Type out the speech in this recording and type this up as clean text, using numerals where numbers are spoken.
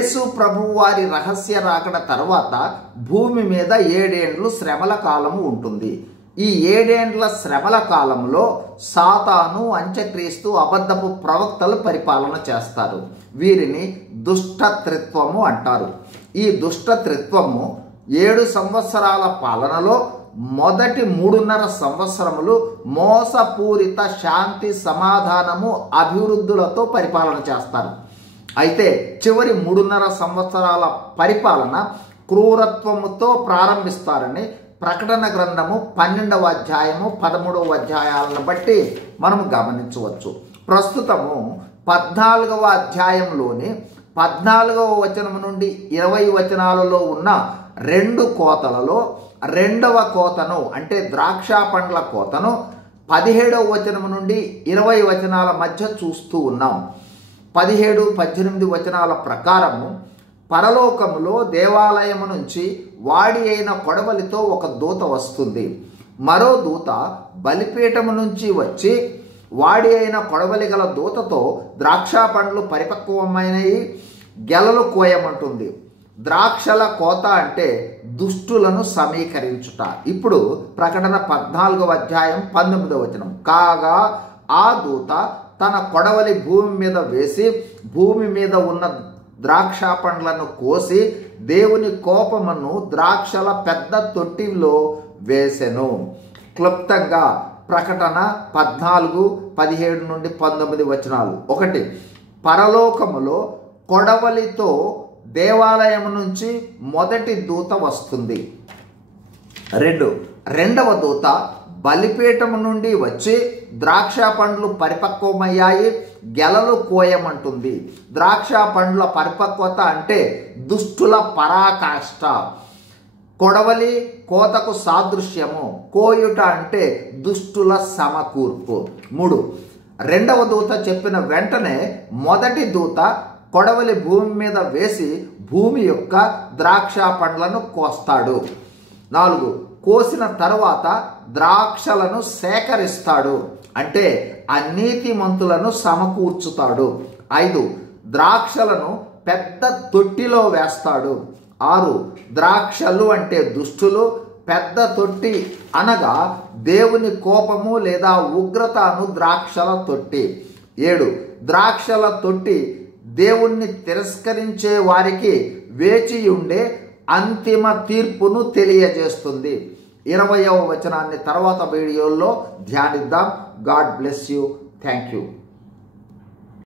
యేసు ప్రభువు వారి రహస్య రాకడ తర్వాత భూమి మీద 7 ఏండ్లు శ్రమల కాలము ఉంటుంది. ఈ 7 ఏండ్ల శ్రమల కాలంలో సాతాను, అంత్యక్రీస్తు, అబద్ధపు ప్రవక్తలు పరిపాలన చేస్తారు. వీరిని దుష్టత్రిత్వము అంటారు. ఈ దుష్టత్రిత్వము 7 సంవత్సరాల పాలనలో మొదటి 3.5 సంవత్సరములు మోసపూరిత శాంతి, సమాధానము, అభివృద్ధులతో పరిపాలన చేస్తారు. అయితే చివరి 3.5 సంవత్సరాల పరిపాలన క్రూరత్వముతో ప్రారంభిస్తారని ప్రకటన గ్రంథము 12వ అధ్యాయము 13వ అధ్యాయాలను బట్టి మనము గమనించవచ్చు. ప్రస్తుతము 14వ అధ్యాయంలోని 14వ వచనం నుండి 20 వచనాలలో ఉన్న 2 కోతలలో 2వ కోతను అంటే ద్రాక్ష పండ్ల కోతను 17వ వచనం నుండి 20 వచనాల మధ్య చూస్తూ ఉన్నాం. 17, 18 వచనాల ప్రకారము పరలోకములో దేవాలయము నుంచి వాడి అయిన కొడవలితో ఒక దూత వస్తుంది. మరో దూత బలిపీఠము నుంచి వచ్చి వాడి అయిన కొడవలి గల దూతతో ద్రాక్ష పండ్లు పరిపక్వమైనవి, గెలలు కోయమంటుంది. ద్రాక్షల కోత అంటే దుష్టులను సమీకరించుట. ఇప్పుడు ప్రకటన 14వ అధ్యాయం 19వ వచనం. కాగా ఆ దూత తన కొడవలి భూమి మీద వేసి భూమి మీద ఉన్న ద్రాక్ష పండ్లను కోసి దేవుని కోపమును ద్రాక్షల పెద్ద తొట్టిలో వేసెను. క్లుప్తంగా ప్రకటన 14, 17 నుండి 19 వచనాలు. 1. పరలోకములో కొడవలితో దేవాలయం నుంచి మొదటి దూత వస్తుంది. 2. రెండవ దూత బలిపీఠము నుండి వచ్చి ద్రాక్ష పండ్లు పరిపక్వమయ్యాయి, గెలలు కోయమంటుంది. ద్రాక్ష పండ్ల పరిపక్వత అంటే దుష్టుల పరాకాష్ట. కొడవలి కోతకు సాదృశ్యము. కోయుట అంటే దుష్టుల సమకూర్పు. 3. రెండవ దూత చెప్పిన వెంటనే మొదటి దూత కొడవలి భూమి మీద వేసి భూమి యొక్క ద్రాక్ష పండ్లను కోస్తాడు. 4. కోసిన తరువాత ద్రాక్షలను సేకరిస్తాడు అంటే అనీతిమంతులను సమకూర్చుతాడు. 5. ద్రాక్షలను పెద్ద తొట్టిలో వేస్తాడు. 6. ద్రాక్షలు అంటే దుష్టులు, పెద్ద తొట్టి అనగా దేవుని కోపము లేదా ఉగ్రతను ద్రాక్షల తొట్టి. 7. ద్రాక్షల తొట్టి దేవుణ్ణి తిరస్కరించే వారికి వేచియుండే అంతిమ తీర్పును తెలియజేస్తుంది. 20వ వచనాన్ని తర్వాత వీడియోలో ధ్యానిద్దాం. God bless you. Thank you.